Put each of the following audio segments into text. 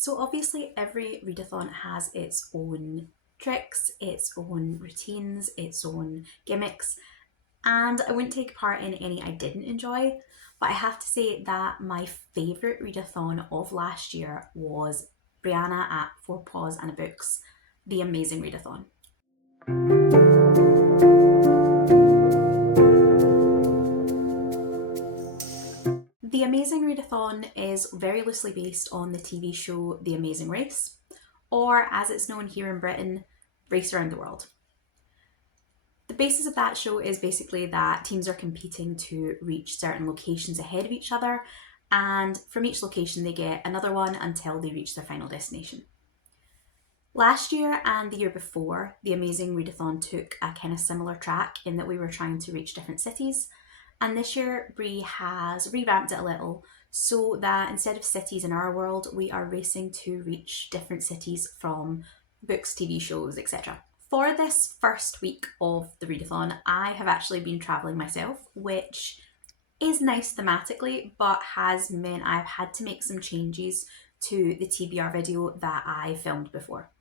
So obviously every readathon has its own tricks, its own routines, its own gimmicks, and I wouldn't take part in any I didn't enjoy, but I have to say that my favourite readathon of last year was Brianna at Four Paws and a Book's The Amazing Readathon. The Amazing Readathon is very loosely based on the TV show The Amazing Race, or as it's known here in Britain, Race Around the World. The basis of that show is basically that teams are competing to reach certain locations ahead of each other, and from each location they get another one until they reach their final destination. Last year and the year before, the Amazing Readathon took a kind of similar track in that we were trying to reach different cities, and this year Brie has revamped it a little so that instead of cities in our world, we are racing to reach different cities from books, TV shows, etc. For this first week of the readathon, I have actually been travelling myself, which is nice thematically, but has meant I've had to make some changes to the TBR video that I filmed before.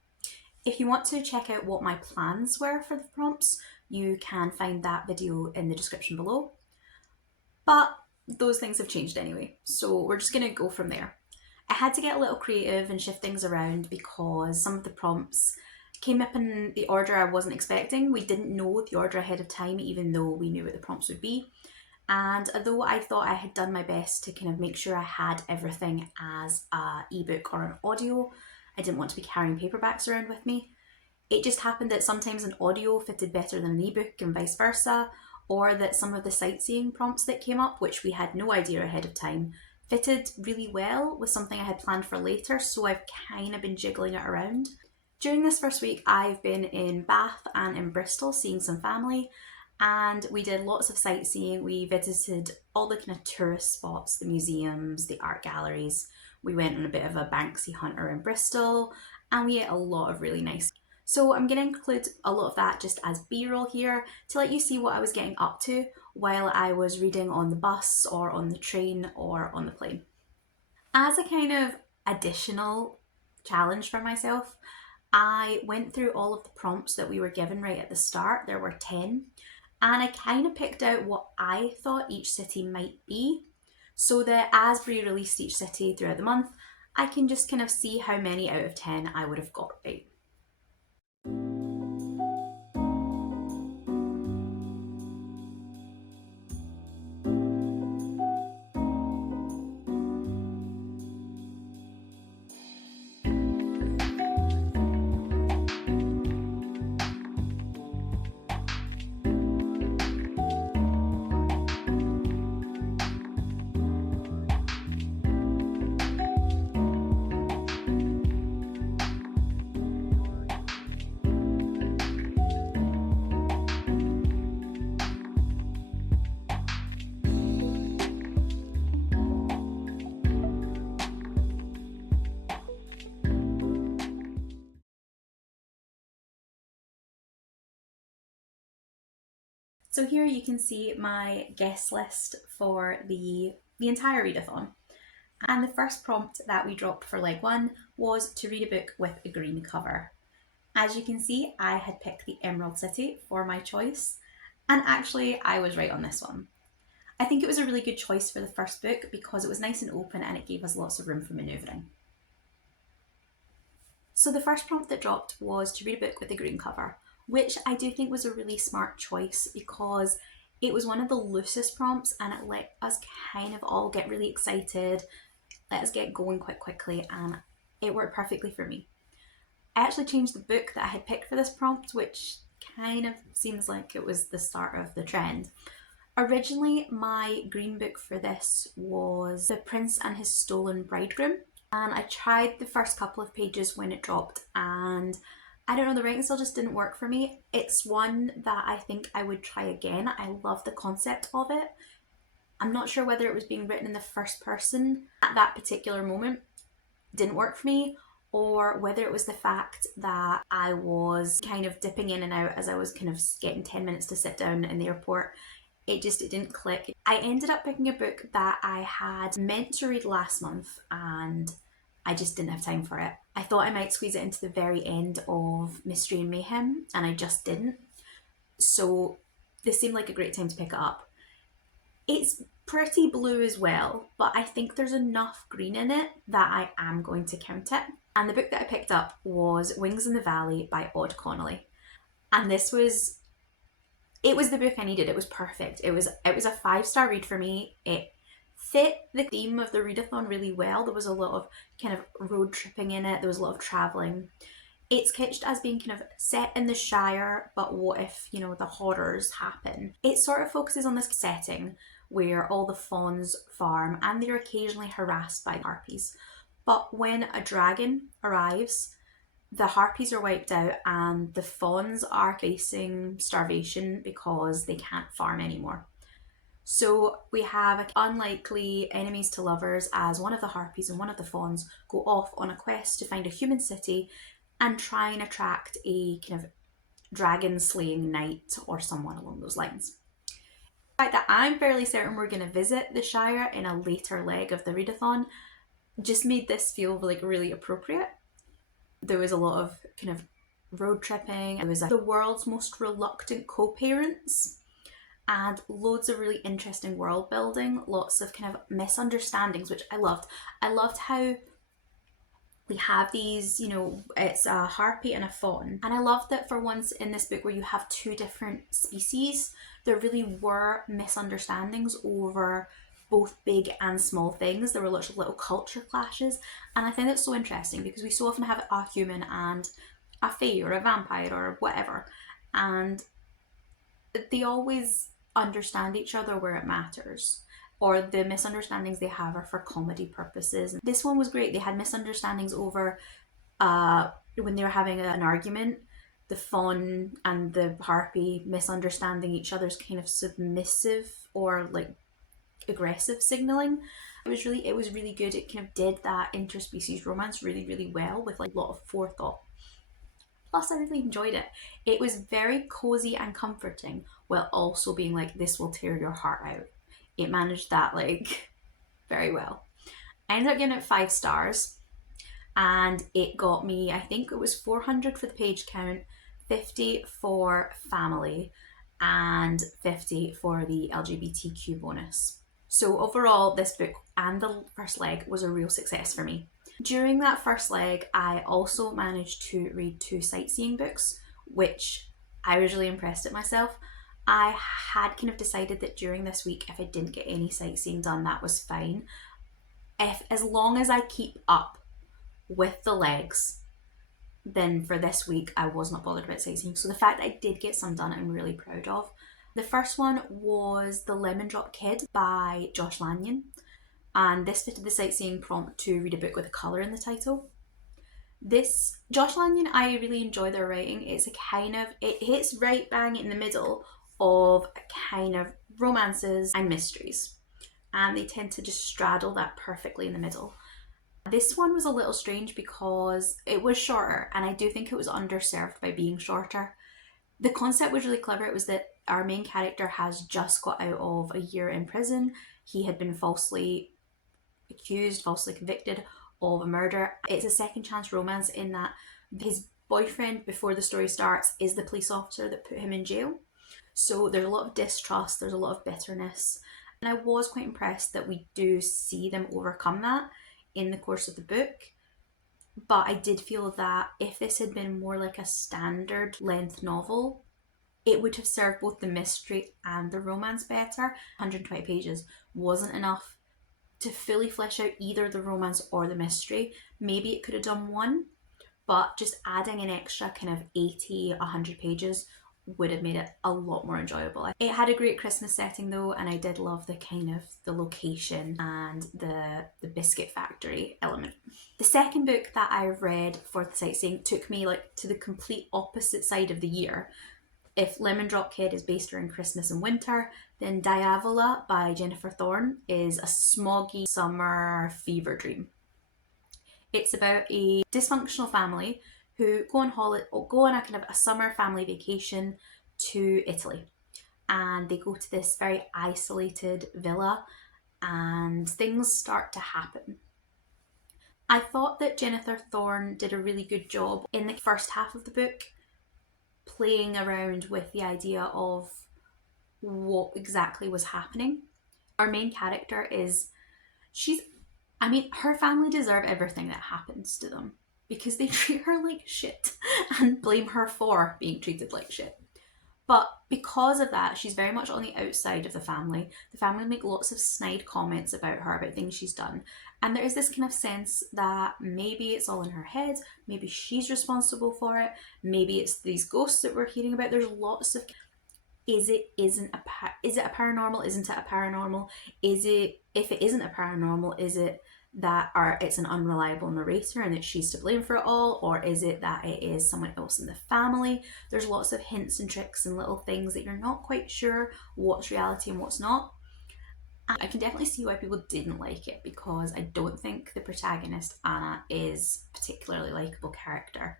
If you want to check out what my plans were for the prompts, you can find that video in the description below. But those things have changed anyway, so we're just gonna go from there. I had to get a little creative and shift things around because some of the prompts came up in the order I wasn't expecting. We didn't know the order ahead of time, even though we knew what the prompts would be. And although I thought I had done my best to kind of make sure I had everything as an ebook or an audio, I didn't want to be carrying paperbacks around with me. It just happened that sometimes an audio fitted better than an ebook and vice versa, or that some of the sightseeing prompts that came up, which we had no idea ahead of time, fitted really well with something I had planned for later, so I've kind of been jiggling it around. During this first week, I've been in Bath and in Bristol seeing some family, and we did lots of sightseeing. We visited all the kind of tourist spots, the museums, the art galleries. We went on a bit of a Banksy hunter in Bristol, and we ate a lot of really nice. So I'm going to include a lot of that just as B-roll here to let you see what I was getting up to while I was reading on the bus or on the train or on the plane. As a kind of additional challenge for myself, I went through all of the prompts that we were given right at the start. There were 10, and I kind of picked out what I thought each city might be, so that as Brie released each city throughout the month, I can just kind of see how many out of 10 I would have got right. So here you can see my guest list for the entire readathon. And the first prompt that we dropped for leg one was to read a book with a green cover. As you can see, I had picked the Emerald City for my choice, and actually I was right on this one. I think it was a really good choice for the first book because it was nice and open and it gave us lots of room for manoeuvring. So the first prompt that dropped was to read a book with a green cover, which I do think was a really smart choice because it was one of the loosest prompts and it let us kind of all get really excited, let us get going quite quickly, and it worked perfectly for me. I actually changed the book that I had picked for this prompt, which kind of seems like it was the start of the trend. Originally, my green book for this was The Prince and His Stolen Bridegroom, and I tried the first couple of pages when it dropped, and I don't know, the writing style just didn't work for me. It's one that I think I would try again. I love the concept of it. I'm not sure whether it was being written in the first person at that particular moment didn't work for me, or whether it was the fact that I was kind of dipping in and out as I was kind of getting 10 minutes to sit down in the airport. It didn't click. I ended up picking a book that I had meant to read last month and I just didn't have time for it. I thought I might squeeze it into the very end of Mystery and Mayhem, and I just didn't. So this seemed like a great time to pick it up. It's pretty blue as well, but I think there's enough green in it that I am going to count it. And the book that I picked up was Wings in the Valley by Odd Connolly. And it was the book I needed. It was perfect. It was a 5-star read for me. It fit the theme of the readathon really well. There was a lot of kind of road tripping in it. There was a lot of travelling. It's pitched as being kind of set in the Shire, but what if, you know, the horrors happen? It sort of focuses on this setting where all the fawns farm and they're occasionally harassed by harpies. But when a dragon arrives, the harpies are wiped out and the fawns are facing starvation because they can't farm anymore. So we have unlikely enemies to lovers as one of the harpies and one of the fawns go off on a quest to find a human city and try and attract a kind of dragon slaying knight or someone along those lines. The fact that I'm fairly certain we're going to visit the Shire in a later leg of the readathon just made this feel like really appropriate. There was a lot of kind of road tripping. It was the world's most reluctant co-parents and loads of really interesting world building, lots of kind of misunderstandings, which I loved. I loved how we have these, you know, it's a harpy and a fawn. And I loved that for once in this book where you have two different species, there really were misunderstandings over both big and small things. There were lots of little culture clashes. And I think that's so interesting because we so often have a human and a fae or a vampire or whatever. And they always understand each other where it matters. Or the misunderstandings they have are for comedy purposes. This one was great. They had misunderstandings over when they were having an argument, the fawn and the harpy misunderstanding each other's kind of submissive or like aggressive signaling. It was really good. It kind of did that interspecies romance really, really well with like a lot of forethought. Plus, I really enjoyed it. It was very cozy and comforting while also being like, this will tear your heart out. It managed that like very well. I ended up giving it 5 stars and it got me, I think it was 400 for the page count, 50 for family and 50 for the LGBTQ bonus. So overall, this book and the first leg was a real success for me. During that first leg, I also managed to read 2 sightseeing books, which I was really impressed at myself. I had kind of decided that during this week, if I didn't get any sightseeing done, that was fine. As long as I keep up with the legs, then for this week, I was not bothered about sightseeing. So the fact that I did get some done, I'm really proud of. The first one was The Lemon Drop Kid by Josh Lanyon. And this fitted the sightseeing prompt to read a book with a colour in the title. This, Josh Lanyon, I really enjoy their writing. It's a kind of, it hits right bang in the middle of kind of romances and mysteries. And they tend to just straddle that perfectly in the middle. This one was a little strange because it was shorter and I do think it was underserved by being shorter. The concept was really clever. It was that our main character has just got out of a year in prison. He had been falsely accused, falsely convicted of a murder. It's a second chance romance in that his boyfriend, before the story starts, is the police officer that put him in jail. So there's a lot of distrust, there's a lot of bitterness. And I was quite impressed that we do see them overcome that in the course of the book. But I did feel that if this had been more like a standard length novel, it would have served both the mystery and the romance better. 120 pages wasn't enough to fully flesh out either the romance or the mystery. Maybe it could have done one, but just adding an extra kind of 80, 100 pages would have made it a lot more enjoyable. It had a great Christmas setting though, and I did love the kind of the location and the biscuit factory element. The second book that I read for the sightseeing took me like to the complete opposite side of the year. If Lemon Drop Kid is based around Christmas and winter, then Diavola by Jennifer Thorne is a smoggy summer fever dream. It's about a dysfunctional family who go on a kind of a summer family vacation to Italy. And they go to this very isolated villa and things start to happen. I thought that Jennifer Thorne did a really good job in the first half of the book, playing around with the idea of what exactly was happening. Our main character is, her family deserve everything that happens to them because they treat her like shit and blame her for being treated like shit. But because of that, she's very much on the outside of the family. The family make lots of snide comments about her, about things she's done. And there is this kind of sense that maybe it's all in her head, maybe she's responsible for it, maybe it's these ghosts that we're hearing about. There's lots of, is it a paranormal? Isn't it a paranormal? Is it, if it isn't a paranormal, is it that it's an unreliable narrator and that she's to blame for it all, or is it that it is someone else in the family? There's lots of hints and tricks and little things that you're not quite sure what's reality and what's not. And I can definitely see why people didn't like it, because I don't think the protagonist Anna is a particularly likable character,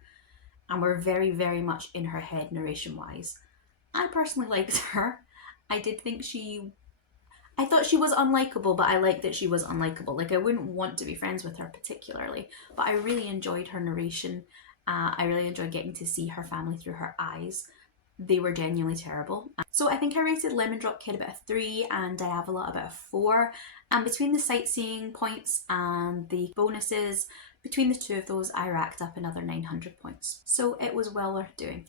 and we're very, very much in her head narration wise. I personally liked her. I did think I thought she was unlikable, but I liked that she was unlikable. Like, I wouldn't want to be friends with her particularly, but I really enjoyed her narration. I really enjoyed getting to see her family through her eyes. They were genuinely terrible. So I think I rated Lemon Drop Kid about a 3 and Diavola about a 4. And between the sightseeing points and the bonuses, between the two of those, I racked up another 900 points. So it was well worth doing.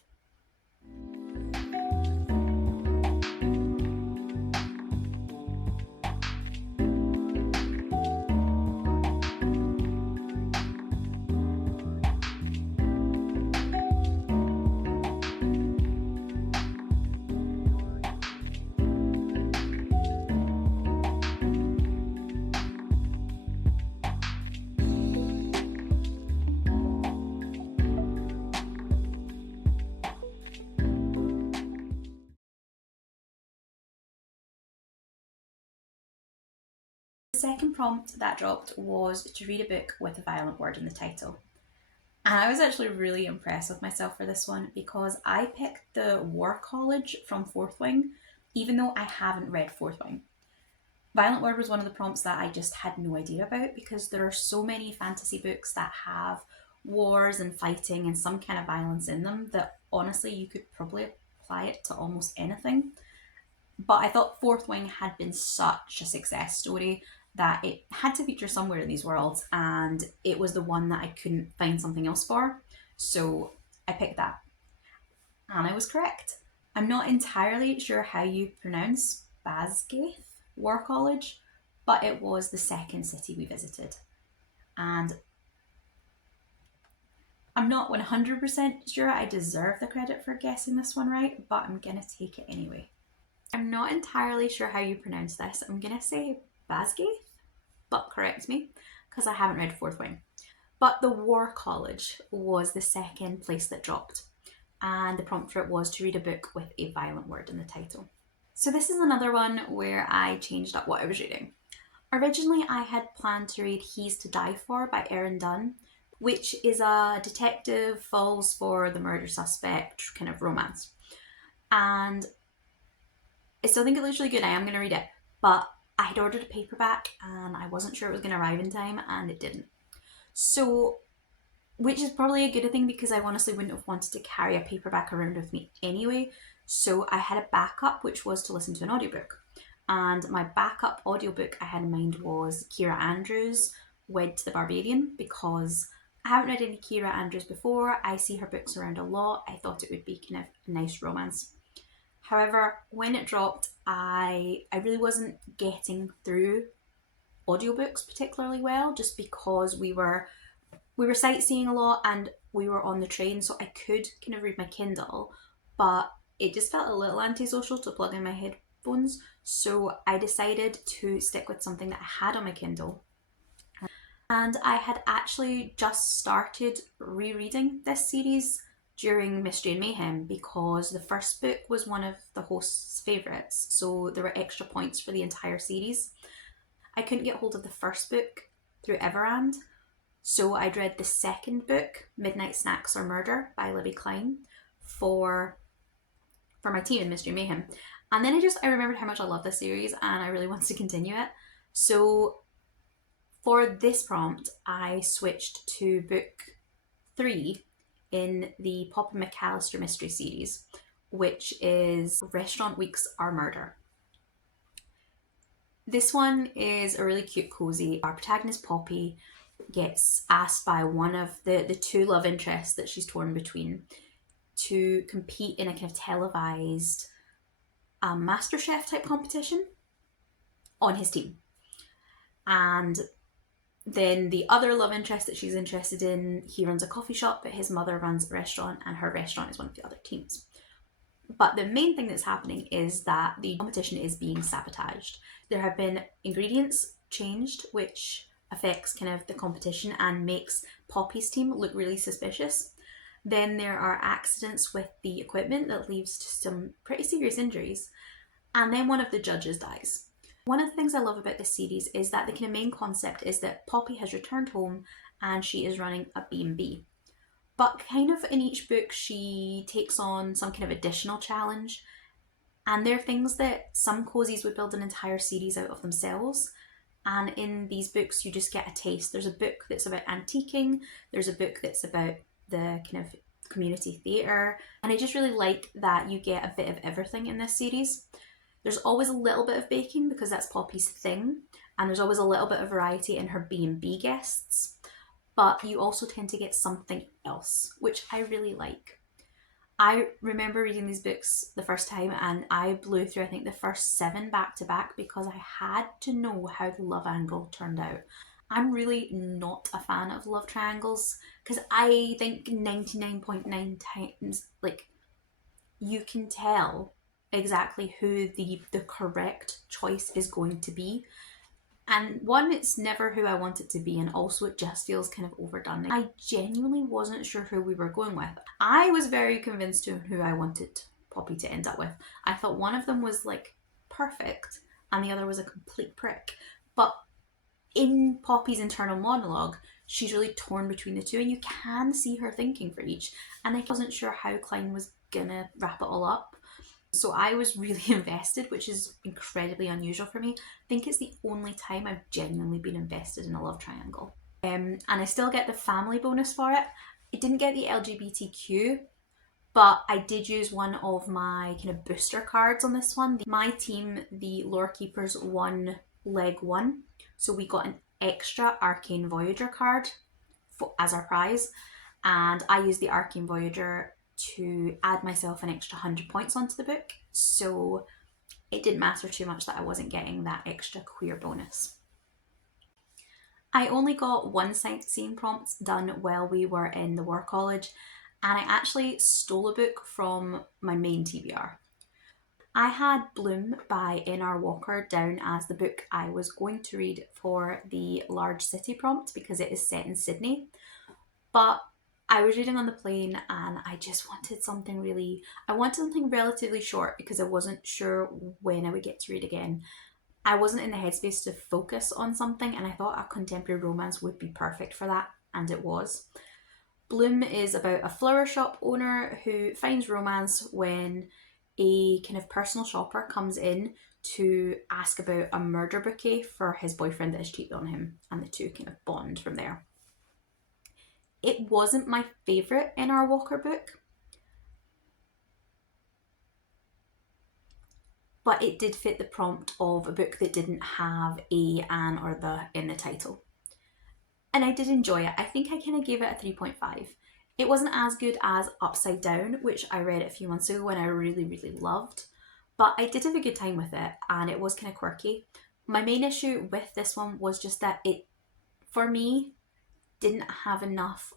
The second prompt that dropped was to read a book with a violent word in the title. And I was actually really impressed with myself for this one, because I picked the War College from Fourth Wing, even though I haven't read Fourth Wing. Violent word was one of the prompts that I just had no idea about, because there are so many fantasy books that have wars and fighting and some kind of violence in them that honestly you could probably apply it to almost anything. But I thought Fourth Wing had been such a success story that it had to feature somewhere in these worlds, and it was the one that I couldn't find something else for. So I picked that. And I was correct. I'm not entirely sure how you pronounce Basgiath War College, but it was the second city we visited. And I'm not 100% sure I deserve the credit for guessing this one right, but I'm gonna take it anyway. I'm not entirely sure how you pronounce this. I'm gonna say Basgiath, but correct me, because I haven't read Fourth Wing. But the War College was the second place that dropped, and the prompt for it was to read a book with a violent word in the title. So this is another one where I changed up what I was reading. Originally, I had planned to read He's to Die For by Erin Dunn, which is a detective falls for the murder suspect kind of romance. And I still think it looks really good. I am going to read it, but I had ordered a paperback and I wasn't sure it was going to arrive in time, and it didn't. So, which is probably a good thing, because I honestly wouldn't have wanted to carry a paperback around with me anyway. So I had a backup, which was to listen to an audiobook. And my backup audiobook I had in mind was Kira Andrews' Wed to the Barbarian, because I haven't read any Kira Andrews before. I see her books around a lot. I thought it would be kind of a nice romance. However, when it dropped, I really wasn't getting through audiobooks particularly well, just because we were sightseeing a lot and we were on the train, so I could kind of read my Kindle, but it just felt a little antisocial to plug in my headphones. So I decided to stick with something that I had on my Kindle. And I had actually just started rereading this series during Mystery and Mayhem, because the first book was one of the host's favourites, so there were extra points for the entire series. I couldn't get hold of the first book through Everand, so I'd read the second book, Midnight Snacks or Murder by Libby Klein, for my team in Mystery Mayhem. And then I remembered how much I love this series and I really wanted to continue it. So For this prompt, I switched to book 3 in the Pop and McAllister mystery series, which is Restaurant Weeks Are Murder. This one is a really cute cozy. Our protagonist Poppy gets asked by one of the two love interests that she's torn between to compete in a kind of televised MasterChef type competition on his team. And then the other love interest that she's interested in, he runs a coffee shop, but his mother runs a restaurant, and her restaurant is one of the other teams. But the main thing that's happening is that the competition is being sabotaged. There have been ingredients changed, which affects kind of the competition and makes Poppy's team look really suspicious. Then there are accidents with the equipment that leads to some pretty serious injuries. And then one of the judges dies. One of the things I love about this series is that the kind of main concept is that Poppy has returned home and she is running a B&B. But kind of in each book she takes on some kind of additional challenge. And they're things that some cozies would build an entire series out of themselves. And in these books you just get a taste. There's a book that's about antiquing, there's a book that's about the kind of community theatre. And I just really like that you get a bit of everything in this series. There's always a little bit of baking because that's Poppy's thing, and there's always a little bit of variety in her B&B guests, but you also tend to get something else, which I really like. I remember reading these books the first time and I blew through, I think, the first 7 back to back because I had to know how the love angle turned out. I'm really not a fan of love triangles because I think 99.9 times, like, you can tell exactly who the correct choice is going to be. And one, it's never who I want it to be, and also it just feels kind of overdone. I genuinely wasn't sure who we were going with. I was very convinced to who I wanted Poppy to end up with. I thought one of them was like perfect and the other was a complete prick. But in Poppy's internal monologue, she's really torn between the two, and you can see her thinking for each. And I wasn't sure how Klein was gonna wrap it all up. So I was really invested, which is incredibly unusual for me. I think it's the only time I've genuinely been invested in a love triangle. And I still get the family bonus for it. I didn't get the LGBTQ, but I did use one of my kind of booster cards on this one. My team, the Lore Keepers, won leg 1. So we got an extra Arcane Voyager card as our prize. And I used the Arcane Voyager to add myself an extra 100 points onto the book, so it didn't matter too much that I wasn't getting that extra queer bonus. I only got 1 sightseeing prompt done while we were in the War College, and I actually stole a book from my main TBR. I had Bloom by N.R. Walker down as the book I was going to read for the large city prompt because it is set in Sydney, but I was reading on the plane and I just wanted something relatively short because I wasn't sure when I would get to read again. I wasn't in the headspace to focus on something, and I thought a contemporary romance would be perfect for that, and it was. Bloom is about a flower shop owner who finds romance when a kind of personal shopper comes in to ask about a murder bouquet for his boyfriend that has cheated on him, and the two kind of bond from there. It wasn't my favourite N.R. Walker book, but it did fit the prompt of a book that didn't have a, an, or the in the title. And I did enjoy it. I think I kind of gave it a 3.5. It wasn't as good as Upside Down, which I read a few months ago and I really, really loved, but I did have a good time with it and it was kind of quirky. My main issue with this one was just that it, for me, didn't have enough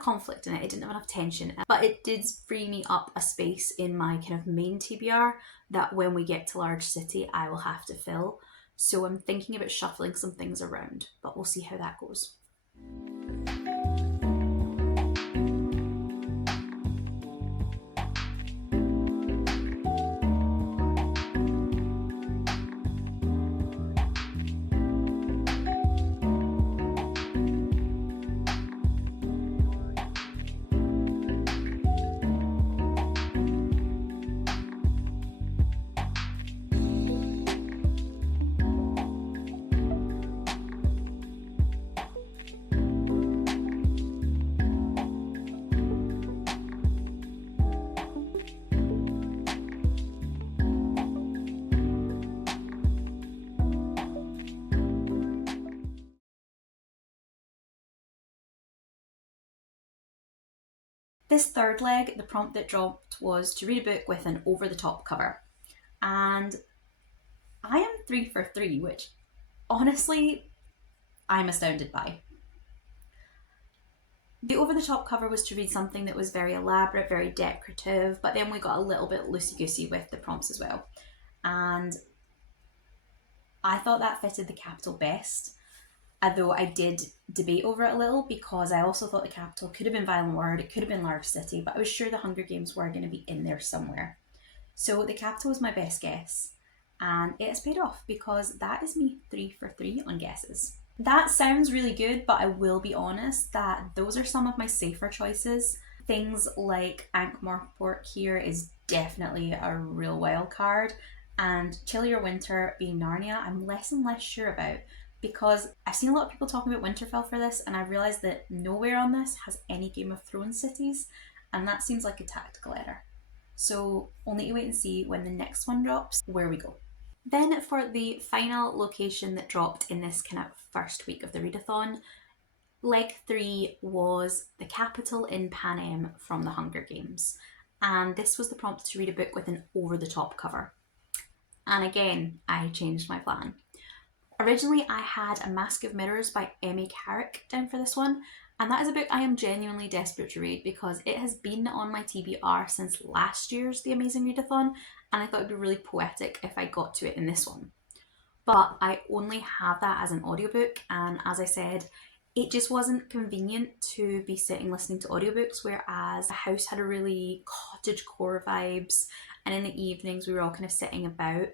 conflict in it, it didn't have enough tension, but it did free me up a space in my kind of main TBR that when we get to Large City I will have to fill. So I'm thinking about shuffling some things around, but we'll see how that goes. This third leg, the prompt that dropped was to read a book with an over-the-top cover. And I am 3 for 3, which honestly, I'm astounded by. The over-the-top cover was to read something that was very elaborate, very decorative, but then we got a little bit loosey-goosey with the prompts as well. And I thought that fitted the capital best, although I did debate over it a little because I also thought the capital could have been Violent Word, it could have been Large City, but I was sure the Hunger Games were going to be in there somewhere. So the capital was my best guess, and it has paid off because that is me 3 for 3 on guesses. That sounds really good, but I will be honest that those are some of my safer choices. Things like Ankh-Morpork here is definitely a real wild card, and Chillier Winter being Narnia, I'm less and less sure about because I've seen a lot of people talking about Winterfell for this, and I realised that nowhere on this has any Game of Thrones cities, and that seems like a tactical error. So we'll need to wait and see when the next one drops where we go. Then for the final location that dropped in this kind of first week of the readathon, leg 3 was the capital in Panem from the Hunger Games. And this was the prompt to read a book with an over-the-top cover. And again, I changed my plan. Originally, I had A Mask of Mirrors by Emmy Carrick down for this one, and that is a book I am genuinely desperate to read because it has been on my TBR since last year's The Amazing Readathon, and I thought it would be really poetic if I got to it in this one. But I only have that as an audiobook, and as I said, it just wasn't convenient to be sitting listening to audiobooks, whereas the house had a really cottagecore vibes, and in the evenings we were all kind of sitting about.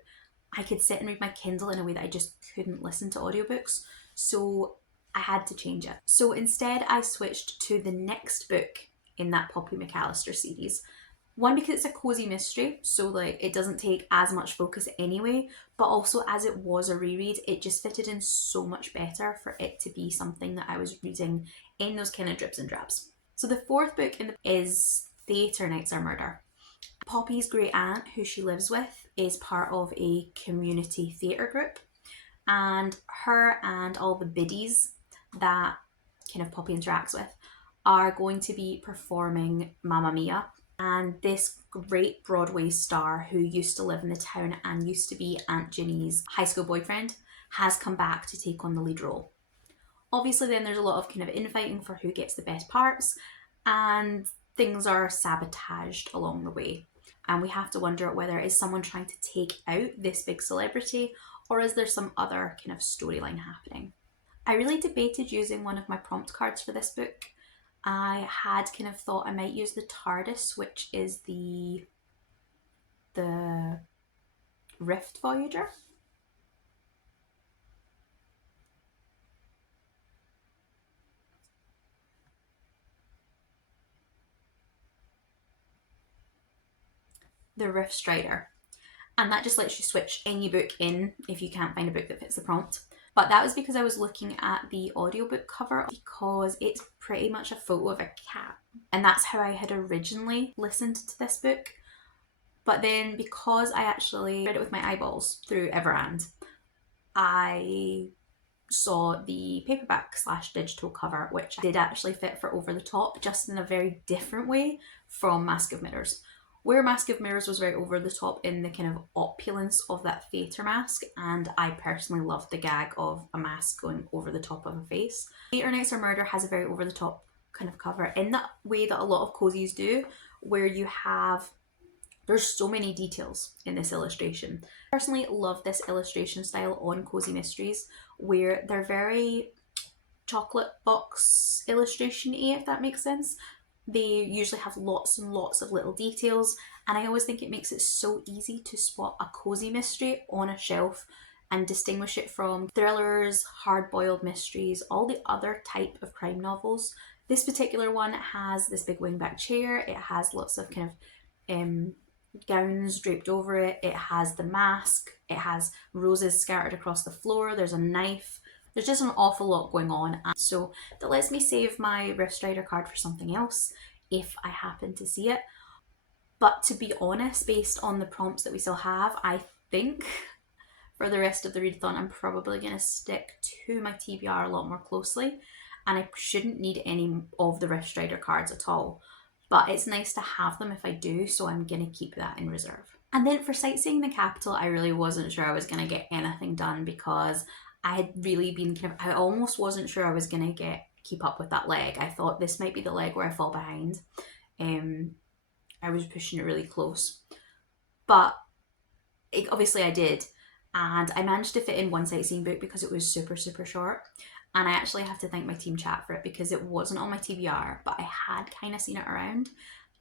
I could sit and read my Kindle in a way that I just couldn't listen to audiobooks, so I had to change it. So instead I switched to the next book in that Poppy McAllister series. One, because it's a cozy mystery, so like it doesn't take as much focus anyway, but also as it was a reread, it just fitted in so much better for it to be something that I was reading in those kind of drips and drabs. So the fourth book is Theatre Nights Are Murder. Poppy's great aunt, who she lives with, is part of a community theatre group, and her and all the biddies that kind of Poppy interacts with are going to be performing Mamma Mia. And this great Broadway star who used to live in the town and used to be Aunt Ginny's high school boyfriend has come back to take on the lead role. Obviously then there's a lot of kind of infighting for who gets the best parts, and things are sabotaged along the way. And we have to wonder whether is someone trying to take out this big celebrity, or is there some other kind of storyline happening? I really debated using one of my prompt cards for this book. I had kind of thought I might use the TARDIS, which is the Rift Voyager. The Rift Strider. And that just lets you switch any book in if you can't find a book that fits the prompt. But that was because I was looking at the audiobook cover because it's pretty much a photo of a cat. And that's how I had originally listened to this book. But then because I actually read it with my eyeballs through Everand, I saw the paperback / digital cover, which did actually fit for over the top, just in a very different way from Mask of Mirrors. Where Mask of Mirrors was very over the top in the kind of opulence of that theatre mask, and I personally loved the gag of a mask going over the top of a face. Theatre Nights Are Murder has a very over the top kind of cover in that way that a lot of cozies do, where there's so many details in this illustration. I personally love this illustration style on cozy mysteries, where they're very chocolate box illustration-y, if that makes sense. They usually have lots and lots of little details, and I always think it makes it so easy to spot a cozy mystery on a shelf and distinguish it from thrillers, hard-boiled mysteries, all the other type of crime novels. This particular one has this big wingback chair, it has lots of kind of gowns draped over it, it has the mask, it has roses scattered across the floor, there's a knife. There's just an awful lot going on, and so that lets me save my Rift Strider card for something else if I happen to see it. But to be honest, based on the prompts that we still have, I think for the rest of the readathon I'm probably going to stick to my TBR a lot more closely, and I shouldn't need any of the Rift Strider cards at all. but it's nice to have them if I do, so I'm going to keep that in reserve. And then for sightseeing the capital, I really wasn't sure I was going to get anything done because I had really been I almost wasn't sure I was going to keep up with that leg. I thought this might be the leg where I fall behind. I was pushing it really close. But obviously I did. And I managed to fit in one sightseeing book because it was super, super short. And I actually have to thank my team chat for it because it wasn't on my TBR, but I had kind of seen it around.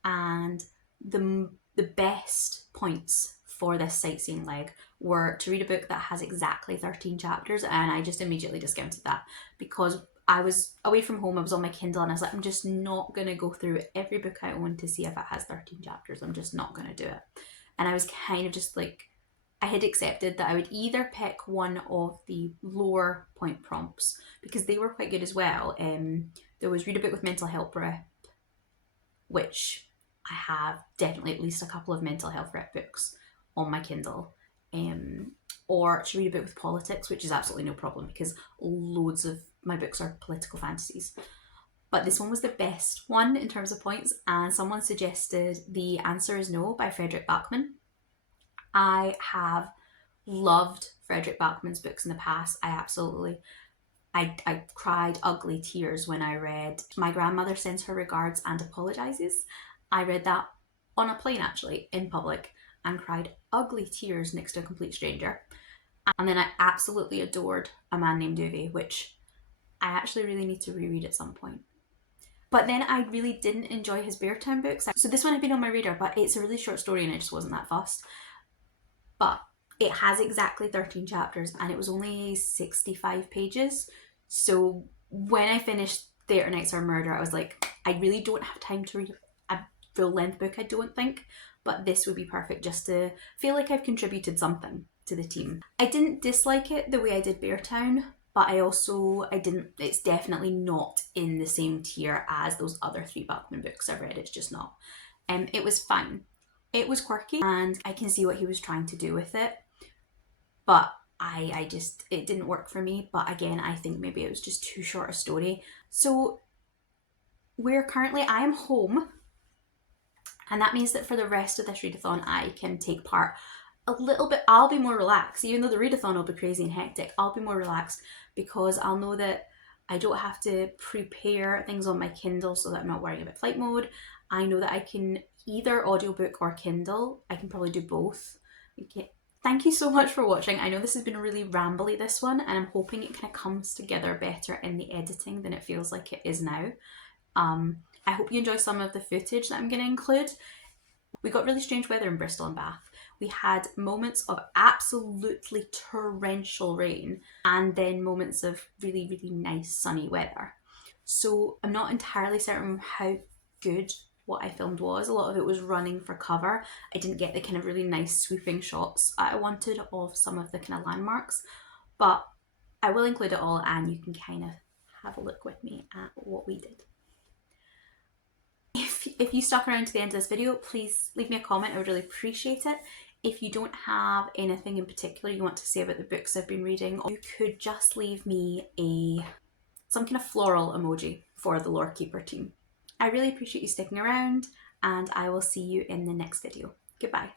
And the best points for this sightseeing leg were to read a book that has exactly 13 chapters, and I just immediately discounted that because I was away from home, I was on my Kindle, and I was like, I'm just not going to go through every book I own to see if it has 13 chapters. I'm just not going to do it. And I was kind of just like, I had accepted that I would either pick one of the lower point prompts because they were quite good as well. There was Read a Book with Mental Health Rep, which I have definitely at least a couple of mental health rep books on my Kindle. Or to read a book with politics, which is absolutely no problem because loads of my books are political fantasies. But this one was the best one in terms of points, and someone suggested The Answer Is No by Fredrik Backman. I have loved Fredrik Backman's books in the past. I cried ugly tears when I read My Grandmother Sends Her Regards and Apologises. I read that on a plane actually, in public, and cried ugly tears next to a complete stranger. And then I absolutely adored A Man Named Uwe, which I actually really need to reread at some point. But then I really didn't enjoy his Beartown books. So this one had been on my radar, but it's a really short story and I just wasn't that fussed. But it has exactly 13 chapters and it was only 65 pages. So when I finished Theatre Nights Are Murder, I was like, I really don't have time to read a full-length book, I don't think. But this would be perfect just to feel like I've contributed something to the team. I didn't dislike it the way I did Beartown, but it's definitely not in the same tier as those other 3 Bachman books I've read. It's just not. It was fine. It was quirky and I can see what he was trying to do with it. But it didn't work for me. But again, I think maybe it was just too short a story. So I am home. And that means that for the rest of this readathon, I can take part a little bit. I'll be more relaxed. Even though the readathon will be crazy and hectic, I'll be more relaxed because I'll know that I don't have to prepare things on my Kindle so that I'm not worrying about flight mode. I know that I can either audiobook or Kindle. I can probably do both. Okay. Thank you so much for watching. I know this has been really rambly, this one, and I'm hoping it kind of comes together better in the editing than it feels like it is now. I hope you enjoy some of the footage that I'm going to include. We got really strange weather in Bristol and Bath. We had moments of absolutely torrential rain and then moments of really, really nice sunny weather. So I'm not entirely certain how good what I filmed was. A lot of it was running for cover. I didn't get the kind of really nice sweeping shots I wanted of some of the kind of landmarks, but I will include it all and you can kind of have a look with me at what we did. If you stuck around to the end of this video, please leave me a comment. I would really appreciate it. If you don't have anything in particular you want to say about the books I've been reading, you could just leave me some kind of floral emoji for the Lore Keeper team. I really appreciate you sticking around and I will see you in the next video. Goodbye.